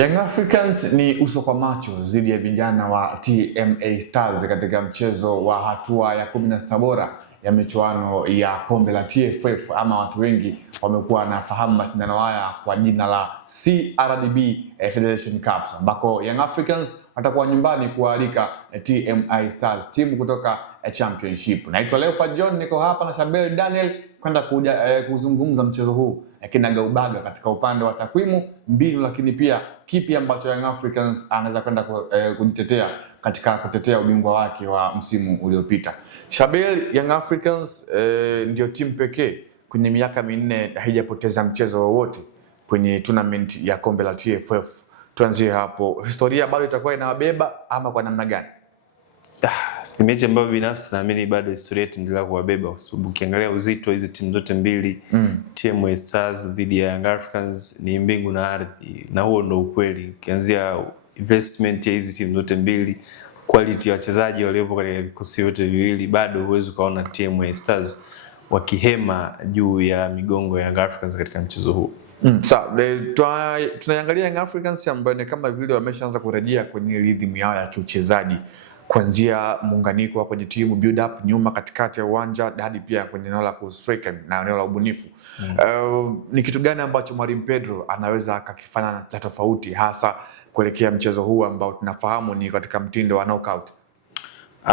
Young Africans ni uso kwa macho dhidi ya vijana wa TMA Stars katika mchezo wa hatua ya 16 bora ya michuano ya kombe la TFF, ama watu wengi wamekuwa wanafahamu mashindano haya kwa jina la CRDB Federation Cup, ambako Young Africans watakuwa nyumbani kualika TMA Stars, timu kutoka Championship. Naitwa Leopard John, niko hapa na Shabel Daniel kwenda kuzungumza mchezo huu kinagaubaga katika upande wa takwimu, mbinu, lakini pia kipi ambacho Young Africans anaweza kwenda kujitetea katika kutetea ubingwa wake wa msimu uliopita. Shabel, Young Africans ndio timu pekee kwenye miaka minne haijapoteza mchezo wowote kwenye tournament ya kombe la TFF. Tuanzie hapo, historia bado itakuwa inawabeba ama kwa namna gani? Ni mechi ambayo binafsi naamini bado historia itaendelea kuwabeba, kwa sababu ukiangalia uzito wa hizo timu zote mbili, TMA Stars dhidi ya Young Africans ni mbingu na ardhi, na huo ndo ukweli. Ukianzia investment ya hizo timu zote mbili, quality ya wachezaji waliopo katika vikosi vyote viwili, bado huwezi kuona TMA Stars wakihema juu ya migongo ya Young Africans katika mchezo huu. Tunaangalia Young Africans ambayo ni kama vile wameshaanza kurejea kwenye rhythm yao ya kiuchezaji, kuanzia muunganiko kwenye timu, build up nyuma, katikati ya uwanja, hadi pia kwenye eneo la kustrike na eneo la ubunifu. Ni kitu gani ambacho Mwalimu Pedro anaweza akakifanya cha tofauti, hasa kuelekea mchezo huu ambao tunafahamu ni katika mtindo wa knockout?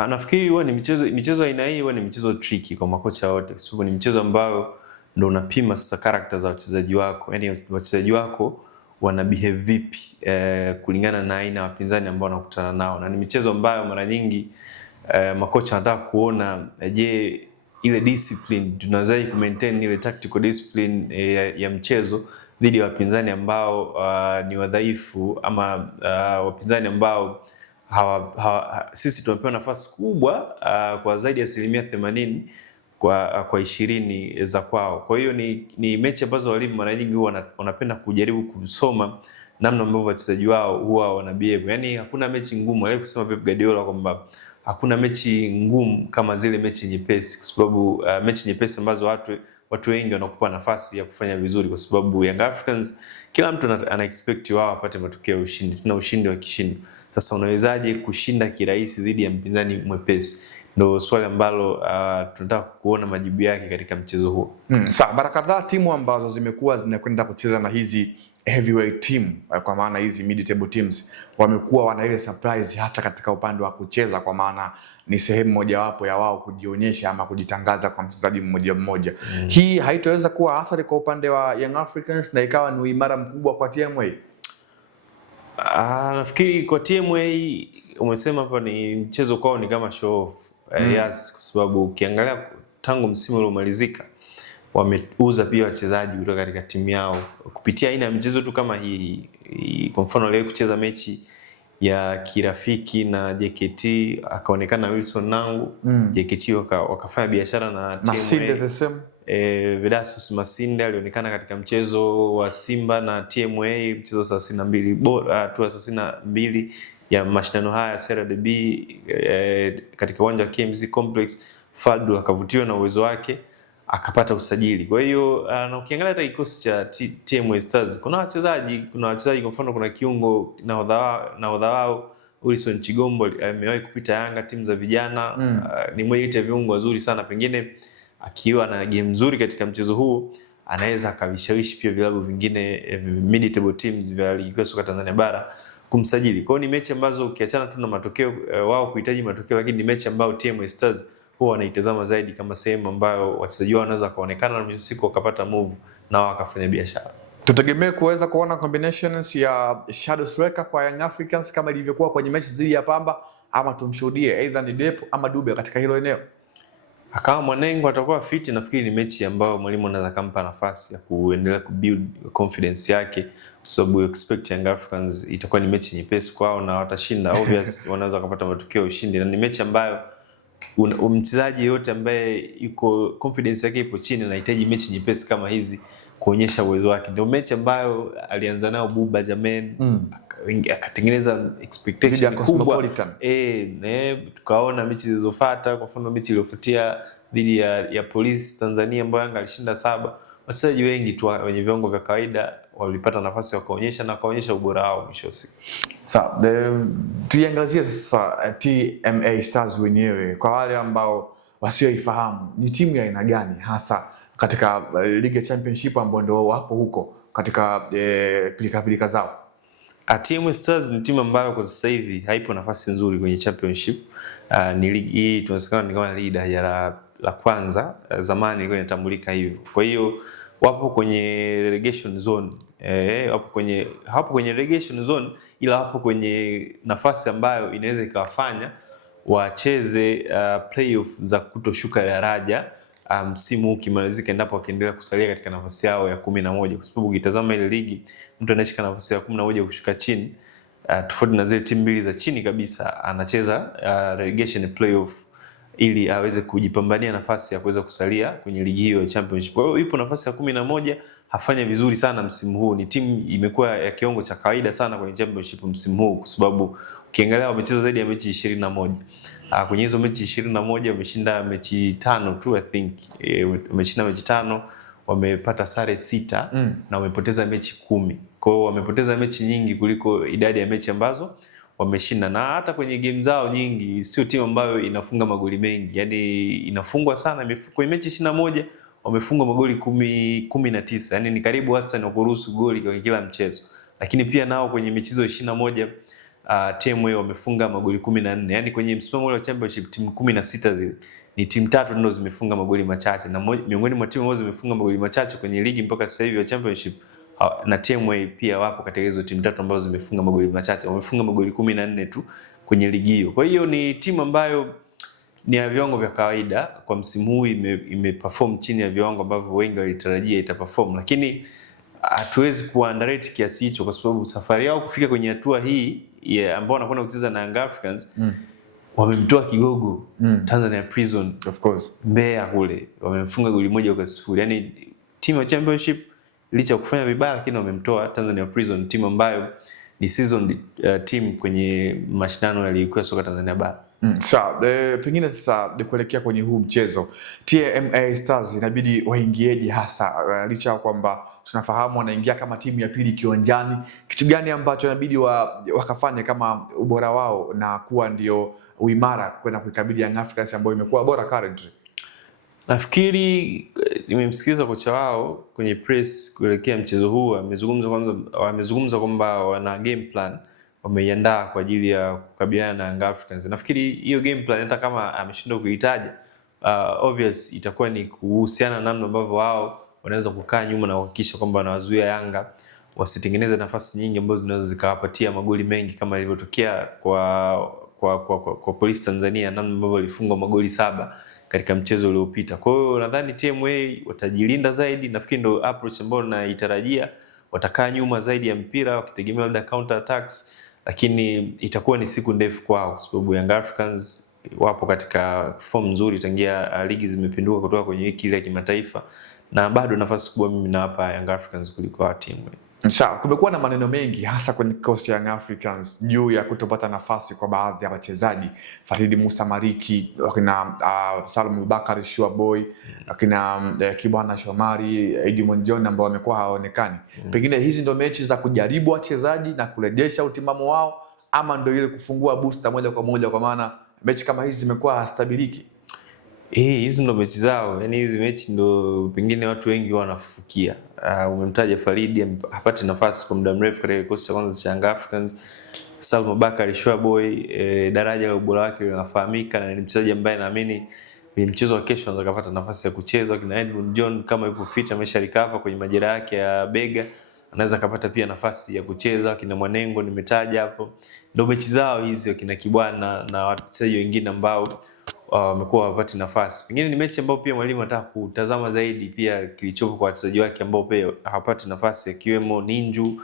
Nafikiri huwa ni michezo aina hii huwa ni michezo tricky kwa makocha wote, kwa sababu ni mchezo ambao ndio unapima sasa character za wachezaji wako, yani wachezaji wako wana behave vipi kulingana na aina ya wapinzani ambao wanakutana nao, na ni michezo ambayo mara nyingi makocha wanataka kuona je, ile discipline tunawezaje ku maintain ile tactical discipline ya mchezo dhidi ya wapinzani ambao ni wadhaifu, ama wapinzani ambao sisi tumepewa nafasi kubwa kwa zaidi ya 80% kwa 20 za kwao. Kwa hiyo ni mechi ambazo walimu mara nyingi huwa wanapenda kujaribu kusoma namna ambavyo wachezaji wao huwa wanabehave. Yani hakuna mechi ngumu, wale kusema Pep Guardiola kwamba hakuna mechi ngumu kama zile mechi nyepesi, kwa sababu mechi nyepesi ambazo watu wengi wanakupa nafasi ya kufanya vizuri, kwa sababu Young Africans kila mtu ana expect wao apate matokeo ya ushindi, tuna ushindi wa kishindo. Sasa unawezaje kushinda kirahisi dhidi ya mpinzani mwepesi? Ndio swali ambalo tunataka kuona majibu yake katika mchezo huo. Sasa mara kadhaa timu ambazo zimekuwa zinakwenda kucheza na hizi heavyweight team, kwa maana hizi mid table teams, wamekuwa wana ile surprise hasa katika upande wa kucheza, kwa maana ni sehemu mojawapo ya wao kujionyesha ama kujitangaza kwa mchezaji mmoja mmoja. Hii haitaweza kuwa athari kwa upande wa Young Africans na ikawa ni uimara mkubwa kwa TMA? Nafikiri kwa TMA umesema hapa ni mchezo kwao ni kama show off. Yes, kwa sababu ukiangalia tangu msimu uliomalizika wameuza pia wachezaji kutoka katika timu yao kupitia aina ya mchezo tu kama hii. Kwa mfano leo kucheza mechi ya kirafiki na JKT, akaonekana Wilson Nangu, JKT wakafanya biashara na TMA. Vedasus Masinde alionekana katika mchezo wa Simba na TMA, mchezo 32 bora tu 32 ya mashindano haya ya CRDB katika uwanja wa KMC Complex. Fadlu akavutiwa na uwezo wake akapata usajili. Kwa hiyo na ukiangalia hata kikosi cha TMA Stars kuna wachezaji kwa mfano kuna kiungo nahodha wao Wilson Chigombo amewahi kupita Yanga timu za vijana, ni mmoja wa viungo wazuri sana, pengine akiwa na game nzuri katika mchezo huu anaweza akavishawishi pia vilabu vingine mid table teams vya ligi kuu soka Tanzania bara kumsajili. Kwa hiyo ni mechi ambazo ukiachana tu na matokeo, wao kuhitaji matokeo, lakini ni mechi ambayo TMA Stars huwa wanaitazama zaidi kama sehemu ambayo wachezaji wao wanaweza kuonekana na mwisho siku wakapata move na wakafanya biashara. Tutegemee kuweza kuona combinations ya shadow striker kwa Young Africans kama ilivyokuwa kwenye mechi dhidi ya Pamba, ama tumshuhudie either ni Depo ama Dube katika hilo eneo? Kama Mwanengo atakuwa fit, nafikiri ni mechi ambayo mwalimu anaweza kumpa nafasi ya kuendelea kubuild confidence yake, kwa sababu expect Young Africans itakuwa ni mechi nyepesi kwao na watashinda. Obvious wanaweza kupata matokeo ya ushindi, na ni mechi ambayo mchezaji yote ambaye yuko confidence yake ipo chini anahitaji mechi nyepesi kama hizi kuonyesha uwezo wake. Ndio mechi ambayo alianza nayo Buba Jamen, akatengeneza expectation kubwa. Tukaona mechi zilizofuata, kwa mfano mechi iliyofuatia dhidi ya Police Tanzania ambayo Yanga alishinda 7. Wachezaji wengi tu wenye viwango vya kawaida walipata nafasi wakaonyesha ubora wao mwisho wa siku. Sawa, tuiangazie sasa TMA Stars wenyewe. Kwa wale ambao wasioifahamu, ni timu ya aina gani hasa katika ligi ya championship ambao ndio wapo huko katika pilika zao? TMA Stars ni timu ambayo kwa sasa hivi haipo nafasi nzuri kwenye championship. Ni ligi hii tunasema ni kama ligi daraja la kwanza, zamani ilikuwa inatambulika hivyo. Kwa hiyo wapo kwenye relegation zone. Hapo kwenye relegation zone, ila hapo kwenye nafasi ambayo inaweza ikawafanya wacheze playoff za kutoshuka daraja msimu ukimalizika, endapo wakiendelea kusalia katika nafasi yao ya 11, kwa sababu ukitazama ile ligi mtu anashika nafasi ya 11 kushuka chini, tofauti na zile timu mbili za chini kabisa, anacheza relegation playoff ili aweze kujipambania nafasi ya kuweza kusalia kwenye ligi hiyo ya championship. Kwa hiyo ipo nafasi ya 11, hafanya vizuri sana msimu huu. Ni timu imekuwa ya kiwango cha kawaida sana kwenye championship msimu huu, kwa sababu ukiangalia wamecheza zaidi ya mechi 21. Kwenye hizo mechi 21 wameshinda mechi 5 tu, I think. Wameshinda mechi 5, wamepata sare 6 na wamepoteza mechi 10. Kwa hiyo wamepoteza mechi nyingi kuliko idadi ya mechi ambazo wameshinda, na hata kwenye game zao nyingi sio timu ambayo inafunga magoli mengi. Yaani inafungwa sana. Kwenye mechi 21 wamefunga magoli 19. Yaani ni karibu wastani wa kuruhusu goli kwa kila mchezo. Lakini pia nao kwenye mechi hizo 21 TMA wamefunga magoli 14. Yaani kwenye msimamo wa championship timu 16 zile ni timu 3 ndio zimefunga magoli machache, na miongoni mwa timu ambazo zimefunga magoli machache kwenye ligi mpaka sasa hivi ya championship, na TMA pia wapo katika hizo timu 3 ambazo zimefunga magoli machache. Wamefunga magoli 14 tu kwenye ligi hiyo. Kwa hiyo ni timu ambayo ni ya viwango vya kawaida. Kwa msimu huu imeperform chini ya viwango ambavyo wengi walitarajia itaperform, lakini hatuwezi kuunderrate kiasi hicho, kwa sababu safari yao kufika kwenye hatua hii ambao wanakwenda kucheza na Young Africans, wamemtoa kigogo Tanzania Prison, of course, Mbeya kule, wamemfunga goli 1-0. Yaani timu ya championship licha ya kufanya vibaya, lakini wamemtoa Tanzania Prison, timu ambayo ni seasoned team kwenye mashindano yaliyokuwa soka Tanzania bara. Sawa, pengine sasa kuelekea kwenye huu mchezo, TMA Stars inabidi waingieje hasa, licha ya kwamba tunafahamu wanaingia kama timu ya pili kiwanjani? Kitu gani ambacho inabidi wakafanye kama ubora wao na kuwa ndio uimara kwenda kuikabili Young Africans ambayo imekuwa bora currently? Nafikiri nimemsikiliza kocha wao kwenye press kuelekea mchezo huu, amezungumza kwamba wana game plan wameiandaa kwa ajili ya kukabiliana na Young Africans. Nafikiri hiyo game plan hata kama ameshindwa kuitaja, obvious itakuwa ni kuhusiana na namna ambavyo wao wanaweza kukaa nyuma na kuhakikisha kwamba wanawazuia Yanga wasitengeneze nafasi nyingi ambazo zinaweza zikawapatia magoli mengi, kama ilivyotokea kwa Police Tanzania, namna ambavyo walifungwa magoli 7 katika mchezo uliopita. Kwa hiyo nadhani TMA watajilinda zaidi. Nafikiri ndio approach ambayo naitarajia. Watakaa nyuma zaidi ya mpira wakitegemea labda counter attacks, lakini itakuwa ni siku ndefu kwao, kwa sababu Young Africans wapo katika form nzuri tangia ligi zimepinduka kutoka kwenye wiki ile ya kimataifa, na bado nafasi kubwa mimi nawapa Young Africans kuliko TMA. Sawa, kumekuwa na maneno mengi hasa kwenye kikosi cha Young Africans juu ya kutopata nafasi kwa baadhi ya wachezaji, Farid Musa Mariki, wakina Salum Bakari Shuaboy, wakina Kibwana Shomari, Edmond John ambao wamekuwa hawaonekani. Pengine hizi ndio mechi za kujaribu wachezaji na kurejesha utimamu wao, ama ndio ile kufungua booster moja kwa moja, kwa maana mechi kama hizi zimekuwa hastabiliki? Hizi ndo mechi zao. Yaani hizi mechi ndo pengine watu wengi wanafukia. Umemtaja Farid, hapati nafasi kwa muda mrefu katika kikosi cha kwanza cha Young Africans. Salum Bakari Shuaboy, daraja la ubora wake linafahamika, na ni mchezaji ambaye naamini kwenye mchezo wa kesho anaweza kupata nafasi ya kucheza. Kina Edmund John kama yupo fit, amesha recover kwenye majeraha yake ya bega, anaweza kupata pia nafasi ya kucheza. Kina Mwanengo nimetaja hapo. Ndio mechi zao hizi, kina Kibwana na wachezaji wengine ambao wamekuwa hawapati nafasi. Pengine ni mechi ambayo pia mwalimu anataka kutazama zaidi pia kilichoko kwa wachezaji wake ambao pia hawapati nafasi, akiwemo Ninju,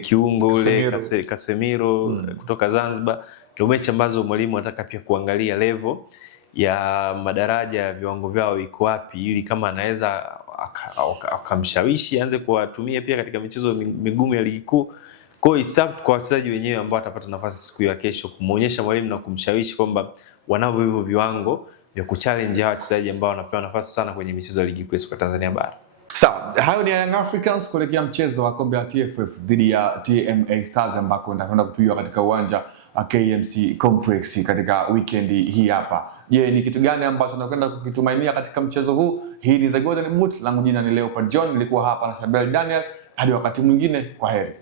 kiungo ule Casemiro kutoka Zanzibar. Ndio mechi ambazo mwalimu anataka pia kuangalia level ya madaraja ya viwango vyao iko wapi, ili kama anaweza akamshawishi aanze kuwatumia pia katika michezo migumu ya ligi kuu. Kwa hiyo kwa wachezaji wenyewe ambao watapata nafasi siku ya kesho, kumuonyesha mwalimu na kumshawishi kwamba wanavyo hivyo viwango vya kuchallenge hao wachezaji ambao wanapewa nafasi sana kwenye michezo ya ligi kuu ya Tanzania bara. Sawa, hayo ni Young Africans kuelekea mchezo wa kombe la TFF dhidi ya TMA Stars ambako ndakwenda kupigwa katika uwanja wa KMC Complex katika weekend hii hapa. Je, ni kitu gani ambacho tunakwenda kukitumainia katika mchezo huu? Hii ni The Golden Boot, langu jina ni Leopard John, nilikuwa hapa na Shabel Daniel. Hadi wakati mwingine, kwa heri.